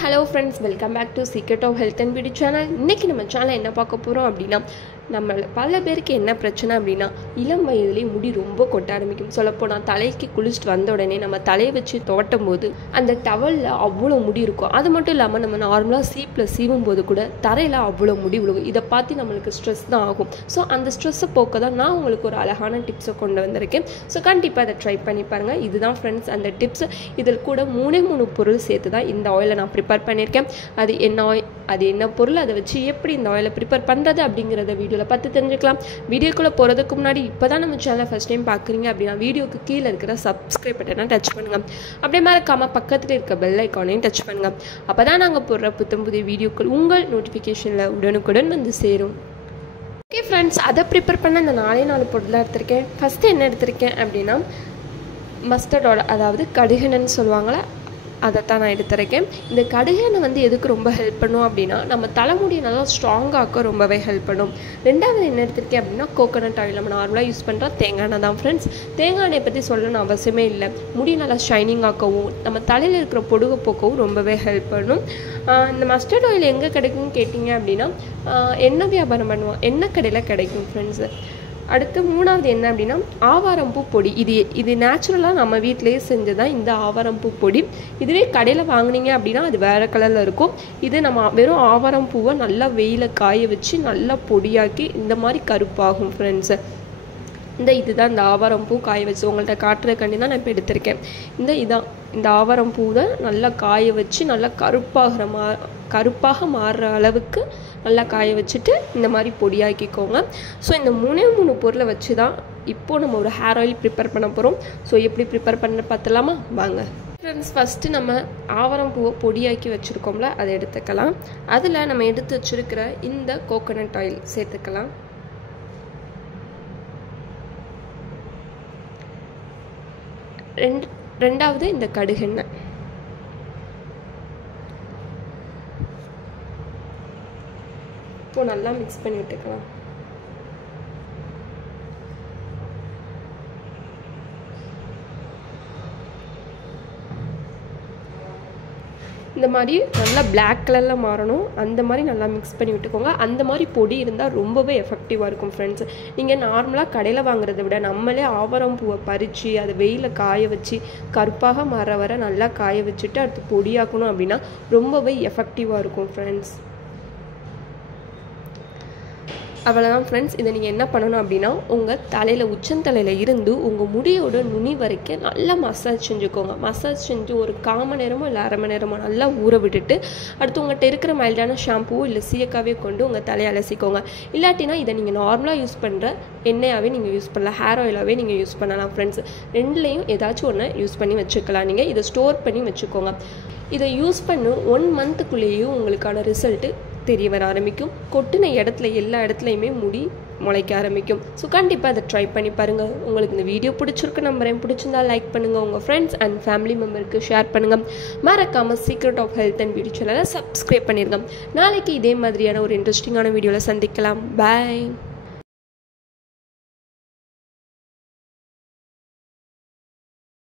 Hello friends, welcome back to Secret of Health and Beauty channel. இன்னைக்கு நம்ம channel என்ன பார்க்க போறோம் அப்படினா நம்ம பல பேருக்கு என்ன பிரச்சனை அப்படினா இளம் வயதிலே முடி ரொம்ப கொட்ட ஆரம்பிக்கும். சொல்லப்போனா தலைக்கு குளிச்சிட்டு வந்த உடனே நம்ம தலையை வச்சு துவட்டும்போது அந்த டவல்ல அவ்வளவு முடி இருக்கும். அது மட்டும் இல்லாம நம்ம நார்மலா சீப்ல சீவும்போது கூட தரையில அவ்வளவு முடி விழுகும். இத பார்த்து நமக்கு ஸ்ட்ரெஸ் தான் ஆகும். சோ அந்த ஸ்ட்ரெஸ்ஸை போக்க தான் நான் உங்களுக்கு ஒரு அழகான டிப்ஸ் கொண்டு வந்திருக்கேன். சோ கண்டிப்பா அதை ட்ரை பண்ணி பாருங்க. இதுதான் ஃப்ரெண்ட்ஸ் அந்த டிப்ஸ். இதில் கூட மூணு பொருள் சேர்த்து தான் இந்த ஆயிலை நான் ப்ரிப்பேர் பண்ணியிருக்கேன். அது என்ன பொருள், அதை வச்சு எப்படி இந்த ஆயிலை ப்ரிப்பேர் பண்ணுறது அப்படிங்கிறத வீடியோவில் பார்த்து தெரிஞ்சுக்கலாம். வீடியோக்குள்ளே போகிறதுக்கு முன்னாடி இப்போ தான் நம்ம சேனலை ஃபஸ்ட் டைம் பார்க்குறீங்க அப்படின்னா வீடியோக்கு கீழே இருக்கிற சப்ஸ்கிரைப் பட்டனை டச் பண்ணுங்கள். அப்படியே மறக்காமல் பக்கத்தில் இருக்க பெல் ஐக்கானையும் டச் பண்ணுங்கள். அப்போ தான் நாங்கள் போடுற புதிய வீடியோக்கள் உங்கள் நோட்டிஃபிகேஷனில் உடனுக்குடன் வந்து சேரும். ஓகே ஃப்ரெண்ட்ஸ், அதை ப்ரிப்பேர் பண்ண இந்த 4 பொருளாக எடுத்திருக்கேன். ஃபஸ்ட்டு என்ன எடுத்திருக்கேன் அப்படின்னா மஸ்டர்டோட, அதாவது கடுகெண்ணெய்னு சொல்லுவாங்களே, அதைத்தான் நான் எடுத்திருக்கேன். இந்த கடுகெண்ணெய் வந்து எதுக்கு ரொம்ப ஹெல்ப் பண்ணும் அப்படின்னா நம்ம தலைமுடியை நல்லா ஸ்ட்ராங்காக்க ரொம்பவே ஹெல்ப் பண்ணும். ரெண்டாவது என்ன எடுத்திருக்கேன் அப்படின்னா கோகோனட் ஆயில். நம்ம நார்மலாக யூஸ் பண்ணுற தேங்காய் எண்ணெய் தான் ஃப்ரெண்ட்ஸ். தேங்காய் எண்ணெயை பற்றி சொல்லணும்னு அவசியமே இல்லை. முடி நல்லா ஷைனிங் ஆக்கவும் நம்ம தலையில் இருக்கிற பொடுகு போக்கவும் ரொம்பவே ஹெல்ப் பண்ணும். இந்த மஸ்டர்ட் ஆயில் எங்கே கிடைக்கும்னு கேட்டிங்க அப்படின்னா எண்ணெய் வியாபாரம் பண்ணுவோம், எண்ணெய் கடையில் கிடைக்கும் ஃப்ரெண்ட்ஸு. அடுத்து மூணாவது என்ன அப்படின்னா ஆவாரம்பூ பொடி. இது நேச்சுரலாக நம்ம வீட்டிலேயே செஞ்சதான் இந்த ஆவாரம்பூ பொடி. இதுவே கடையில் வாங்கினீங்க அப்படின்னா அது வேறு கலரில் இருக்கும். இது நம்ம வெறும் ஆவாரம்பூவை நல்லா வெயில காய வச்சு நல்லா பொடியாக்கி இந்த மாதிரி கருப்பாகும் ஃப்ரெண்ட்ஸு. இதுதான் இந்த ஆவாரம்பூ காய வச்சு உங்கள்கிட்ட காட்டுறதுக்காண்டி தான் நான் இப்போ எடுத்திருக்கேன். இந்த ஆவாரம்பூவை நல்லா காய வச்சு நல்லா கருப்பாக மாறுற அளவுக்கு நல்லா காய வச்சுட்டு இந்த மாதிரி பொடியாக்கிக்கோங்க. ஸோ இந்த மூணு பொருளை வச்சு தான் இப்போது நம்ம ஒரு ஹேர் ஆயில் ப்ரிப்பேர் பண்ண போகிறோம். ஸோ எப்படி ப்ரிப்பேர் பண்ண பார்த்துலாமா வாங்க ஃப்ரெண்ட்ஸ். ஃபஸ்ட்டு நம்ம ஆவாரம்பூவை பொடியாக்கி வச்சுருக்கோம்ல, அதை எடுத்துக்கலாம். அதில் நம்ம எடுத்து வச்சுருக்கிற இந்த கோகோனட் ஆயில் சேர்த்துக்கலாம். ரெண்டாவது இந்த கடுகெண்ணெய். இப்போ நல்லா மிக்ஸ் பண்ணி விட்டுக்கலாம். இந்த மாதிரி நல்லா பிளாக் கலரில் மாறணும், அந்த மாதிரி நல்லா மிக்ஸ் பண்ணி விட்டுக்கோங்க. அந்த மாதிரி பொடி இருந்தால் ரொம்பவே எஃபெக்டிவாக இருக்கும் ஃப்ரெண்ட்ஸ். நீங்கள் நார்மலாக கடையில் வாங்குறத விட நம்மளே ஆவாரம்பூவை பறித்து அதை வெயில காய வச்சு கருப்பாக மாற வர நல்லா காய வச்சுட்டு அடுத்து பொடியாக்கணும் அப்படின்னா ரொம்பவே எஃபெக்டிவாக இருக்கும் ஃப்ரெண்ட்ஸ். அவ்வளோதான் ஃப்ரெண்ட்ஸ். இதை நீங்கள் என்ன பண்ணணும் அப்படின்னா உங்கள் தலையில் உச்சந்தலையில் இருந்து உங்கள் முடியோட நுனி வரைக்கும் நல்லா மசாஜ் செஞ்சுக்கோங்க. மசாஜ் செஞ்சு ஒரு 1/4 மணி நேரமோ இல்லை 1/2 மணி நேரமோ நல்லா ஊற விட்டுட்டு அடுத்து உங்கள்கிட்ட இருக்கிற மைல்டான ஷாம்பூ இல்லை சீயக்காவே கொண்டு உங்கள் தலையை அலசிக்கோங்க. இல்லாட்டினா இதை நீங்கள் நார்மலாக யூஸ் பண்ணுற எண்ணெயாகவே நீங்கள் யூஸ் பண்ணலாம், ஹேர் ஆயிலாகவே நீங்கள் யூஸ் பண்ணலாம் ஃப்ரெண்ட்ஸ். ரெண்டுலேயும் ஏதாச்சும் ஒன்று யூஸ் பண்ணி வச்சுக்கலாம். நீங்கள் இதை ஸ்டோர் பண்ணி வச்சுக்கோங்க. இதை யூஸ் பண்ணி 1 மந்த்துக்குள்ளேயும் உங்களுக்கான ரிசல்ட்டு தெரிய வர ஆரம்பிக்கும். கொட்டின இடத்துல எல்லா இடத்துலையுமே முடி முளைக்க ஆரம்பிக்கும். ஸோ கண்டிப்பாக அதை ட்ரை பண்ணி பாருங்கள். உங்களுக்கு இந்த வீடியோ பிடிச்சிருக்கு நம்புறேன். பிடிச்சிருந்தா லைக் பண்ணுங்கள், உங்கள் ஃப்ரெண்ட்ஸ் அண்ட் ஃபேமிலி மெம்பருக்கு ஷேர் பண்ணுங்கள். மறக்காமல் secret of health and beauty சேனலை சப்ஸ்கிரைப் பண்ணிடுங்க. நாளைக்கு இதே மாதிரியான ஒரு இன்ட்ரெஸ்டிங்கான வீடியோவில் சந்திக்கலாம். பாய்.